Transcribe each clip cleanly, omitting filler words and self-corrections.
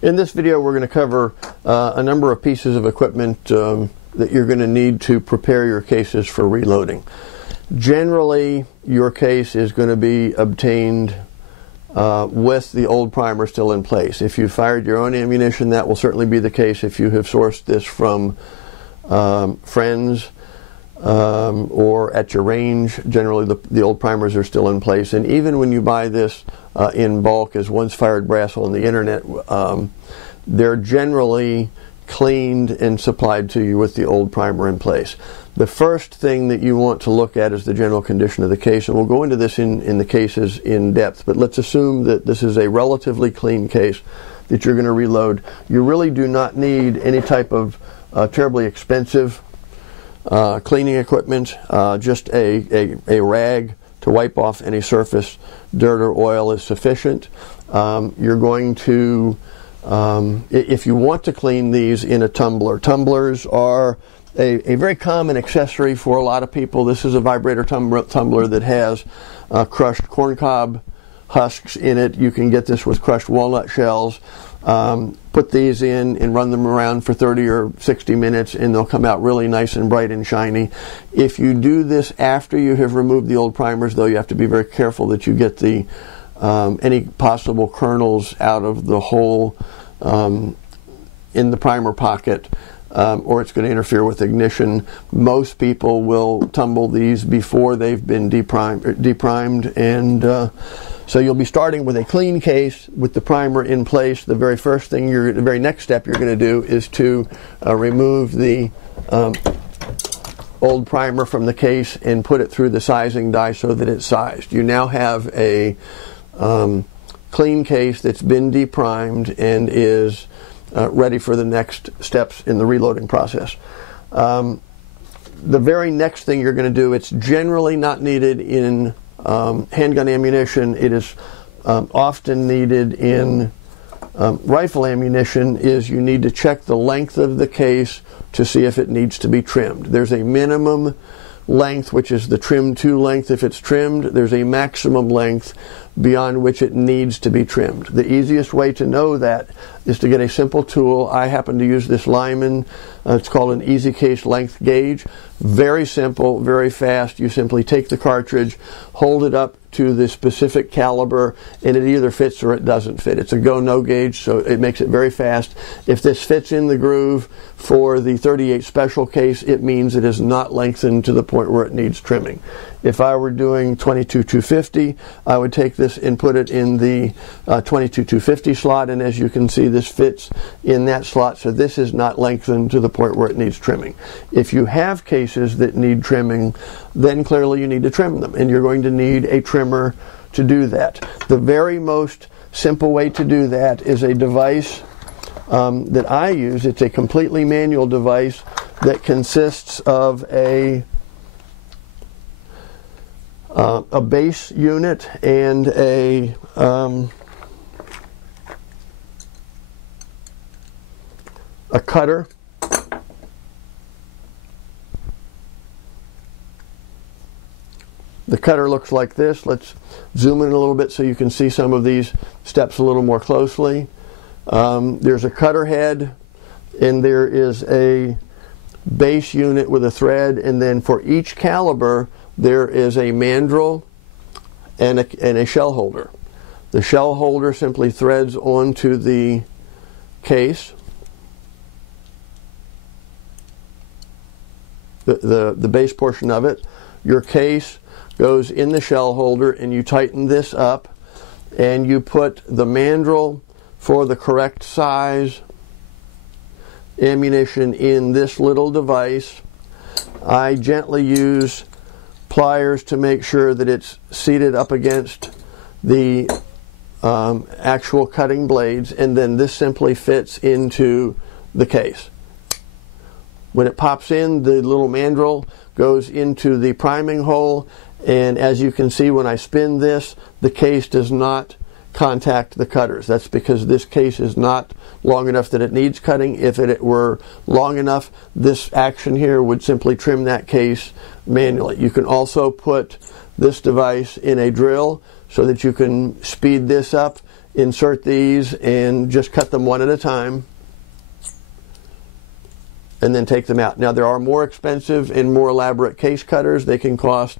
In this video, we're going to cover a number of pieces of equipment that you're going to need to prepare your cases for reloading. Generally, your case is going to be obtained with the old primer still in place. If you fired your own ammunition, that will certainly be the case. If you have sourced this from friends or at your range, generally the old primers are still in place. And even when you buy this in bulk as once fired brass on the internet, they're generally cleaned and supplied to you with the old primer in place. The first thing that you want to look at is the general condition of the case, and we'll go into this in the cases in depth, but let's assume that this is a relatively clean case that you're going to reload. You really do not need any type of terribly expensive cleaning equipment. Just a rag to wipe off any surface dirt or oil is sufficient. You're going to if you want to clean these in a tumbler, tumblers are a very common accessory for a lot of people. This is a vibrator tumbler that has crushed corncob husks in it. You can get this with crushed walnut shells. Put these in and run them around for 30 or 60 minutes and they'll come out really nice and bright and shiny. If you do this after you have removed the old primers, though, you have to be very careful that you get the any possible kernels out of the hole in the primer pocket, or it's going to interfere with ignition. Most people will tumble these before they've been deprimed, and so you'll be starting with a clean case with the primer in place. The very first thing, the very next step you're going to do is to remove the old primer from the case and put it through the sizing die so that it's sized. You now have a clean case that's been deprimed and is ready for the next steps in the reloading process. The very next thing you're going to do, it's generally not needed in handgun ammunition. It is often needed in rifle ammunition, is you need to check the length of the case to see if it needs to be trimmed. There's a minimum length, which is the trim to length if it's trimmed. There's a maximum length beyond which it needs to be trimmed. The easiest way to know that is to get a simple tool. I happen to use this Lyman. It's called an Easy Case Length Gauge. Very simple, very fast. You simply take the cartridge, hold it up to the specific caliber, and it either fits or it doesn't fit. It's a go-no gauge, so it makes it very fast. If this fits in the groove for the 38 Special case, it means it is not lengthened to the point where it needs trimming. If I were doing 22-250, I would take this and put it in the 22-250 slot, and as you can see, this fits in that slot, so this is not lengthened to the point where it needs trimming. If you have cases that need trimming, then clearly you need to trim them, and you're going to need a trimmer to do that. The very most simple way to do that is a device that I use. It's a completely manual device that consists of a base unit and a cutter. The cutter looks like this. Let's zoom in a little bit so you can see some of these steps a little more closely. There's a cutter head, and there is a base unit with a thread, and then for each caliber there is a mandrel and a shell holder. The shell holder simply threads onto the case. The base portion of it. Your case goes in the shell holder, and you tighten this up, and you put the mandrel for the correct size ammunition in this little device. I gently use pliers to make sure that it's seated up against the actual cutting blades, and then this simply fits into the case. When it pops in, the little mandrel goes into the priming hole, and as you can see, when I spin this, the case does not contact the cutters. That's because this case is not long enough that it needs cutting. If it were long enough, this action here would simply trim that case manually. You can also put this device in a drill so that you can speed this up insert these and just cut them one at a time, and then take them out. Now, there are more expensive and more elaborate case cutters. They can cost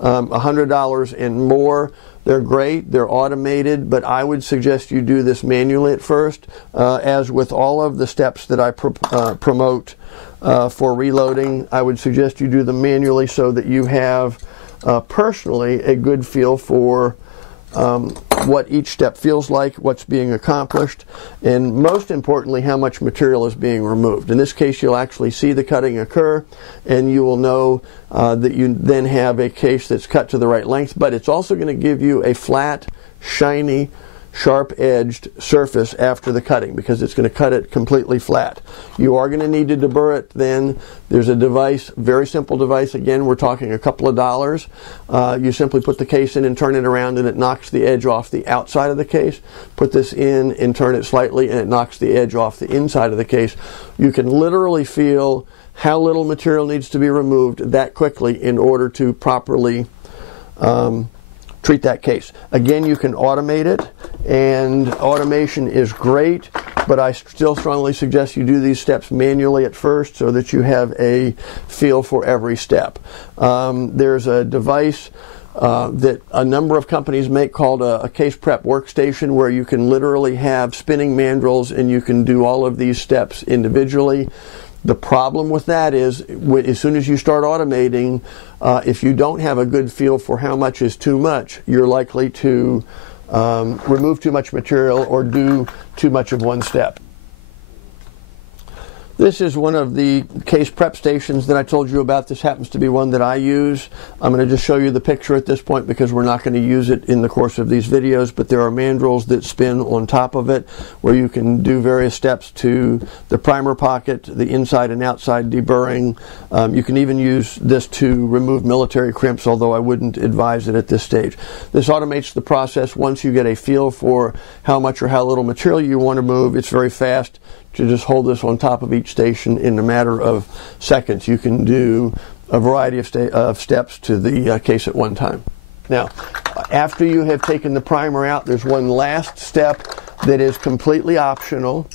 $100 and more. They're great, they're automated, but I would suggest you do this manually at first. As with all of the steps that I promote for reloading, I would suggest you do them manually so that you have personally a good feel for what each step feels like, what's being accomplished, and most importantly, how much material is being removed. In this case, you'll actually see the cutting occur, and you will know that you then have a case that's cut to the right length, but it's also going to give you a flat, shiny, sharp-edged surface after the cutting, because it's going to cut it completely flat. You are going to need to deburr it then. There's a device, very simple device. Again, we're talking a couple of dollars. You simply put the case in and turn it around, and it knocks the edge off the outside of the case. Put this in and turn it slightly, and it knocks the edge off the inside of the case. You can literally feel how little material needs to be removed that quickly in order to properly treat that case. Again, you can automate it, and automation is great, but I still strongly suggest you do these steps manually at first so that you have a feel for every step. There's a device that a number of companies make called a case prep workstation, where you can literally have spinning mandrels and you can do all of these steps individually. The problem with that is, as soon as you start automating, if you don't have a good feel for how much is too much, you're likely to remove too much material or do too much of one step. This is one of the case prep stations that I told you about. This happens to be one that I use. I'm going to just show you the picture at this point because we're not going to use it in the course of these videos, but there are mandrels that spin on top of it where you can do various steps to the primer pocket, the inside and outside deburring. You can even use this to remove military crimps, although I wouldn't advise it at this stage. This automates the process. Once you get a feel for how much or how little material you want to move, it's very fast to just hold this on top of each station in a matter of seconds. You can do a variety of steps to the case at one time. Now, after you have taken the primer out, there's one last step that is completely optional,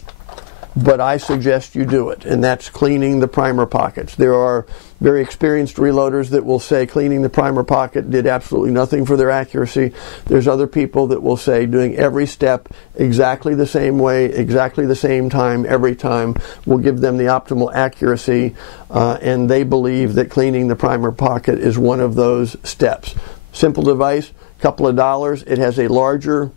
but I suggest you do it, and that's cleaning the primer pockets. There are very experienced reloaders that will say cleaning the primer pocket did absolutely nothing for their accuracy. There's other people that will say doing every step exactly the same way, exactly the same time, every time will give them the optimal accuracy, and they believe that cleaning the primer pocket is one of those steps. Simple device, couple of dollars. It has a larger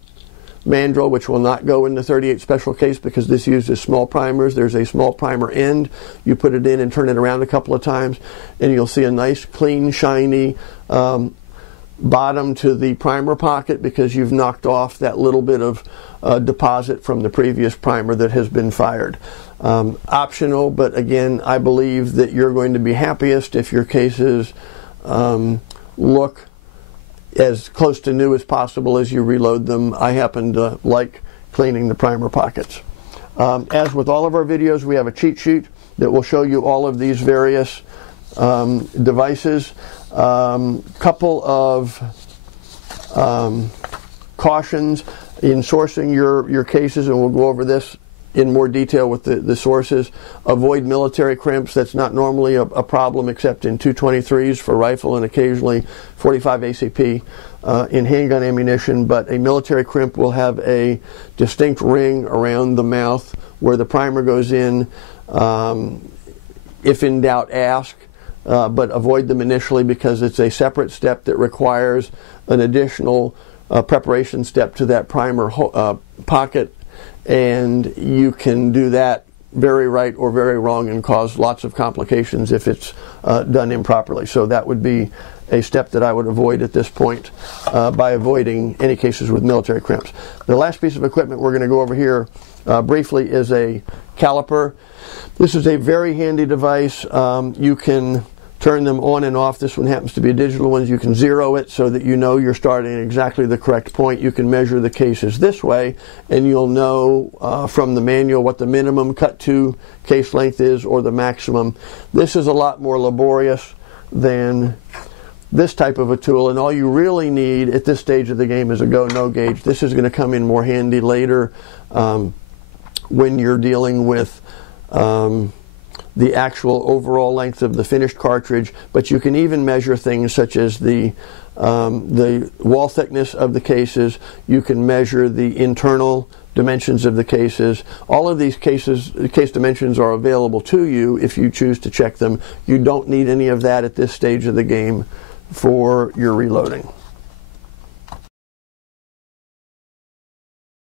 mandrel, which will not go in the 38 special case because this uses small primers. There's a small primer end. You put it in and turn it around a couple of times, and you'll see a nice, clean, shiny bottom to the primer pocket because you've knocked off that little bit of deposit from the previous primer that has been fired. Optional, but again, I believe that you're going to be happiest if your cases look as close to new as possible as you reload them. I happen to like cleaning the primer pockets. As with all of our videos, we have a cheat sheet that will show you all of these various devices. Couple of cautions in sourcing your cases, and we'll go over this in more detail with the sources. Avoid military crimps. That's not normally a problem except in 223s for rifle and occasionally 45 ACP in handgun ammunition, but a military crimp will have a distinct ring around the mouth where the primer goes in. If in doubt, ask, but avoid them initially because it's a separate step that requires an additional preparation step to that primer pocket, and you can do that very right or very wrong and cause lots of complications if it's done improperly. So that would be a step that I would avoid at this point by avoiding any cases with military crimps. The last piece of equipment we're going to go over here briefly is a caliper. This is a very handy device. You can turn them on and off. This one happens to be a digital one. You can zero it so that you know you're starting at exactly the correct point. You can measure the cases this way, and you'll know from the manual what the minimum cut to case length is or the maximum. This is a lot more laborious than this type of a tool, and all you really need at this stage of the game is a go-no gauge. This is going to come in more handy later when you're dealing with the actual overall length of the finished cartridge, but you can even measure things such as the wall thickness of the cases. You can measure the internal dimensions of the cases. All of these case dimensions are available to you if you choose to check them. You don't need any of that at this stage of the game for your reloading.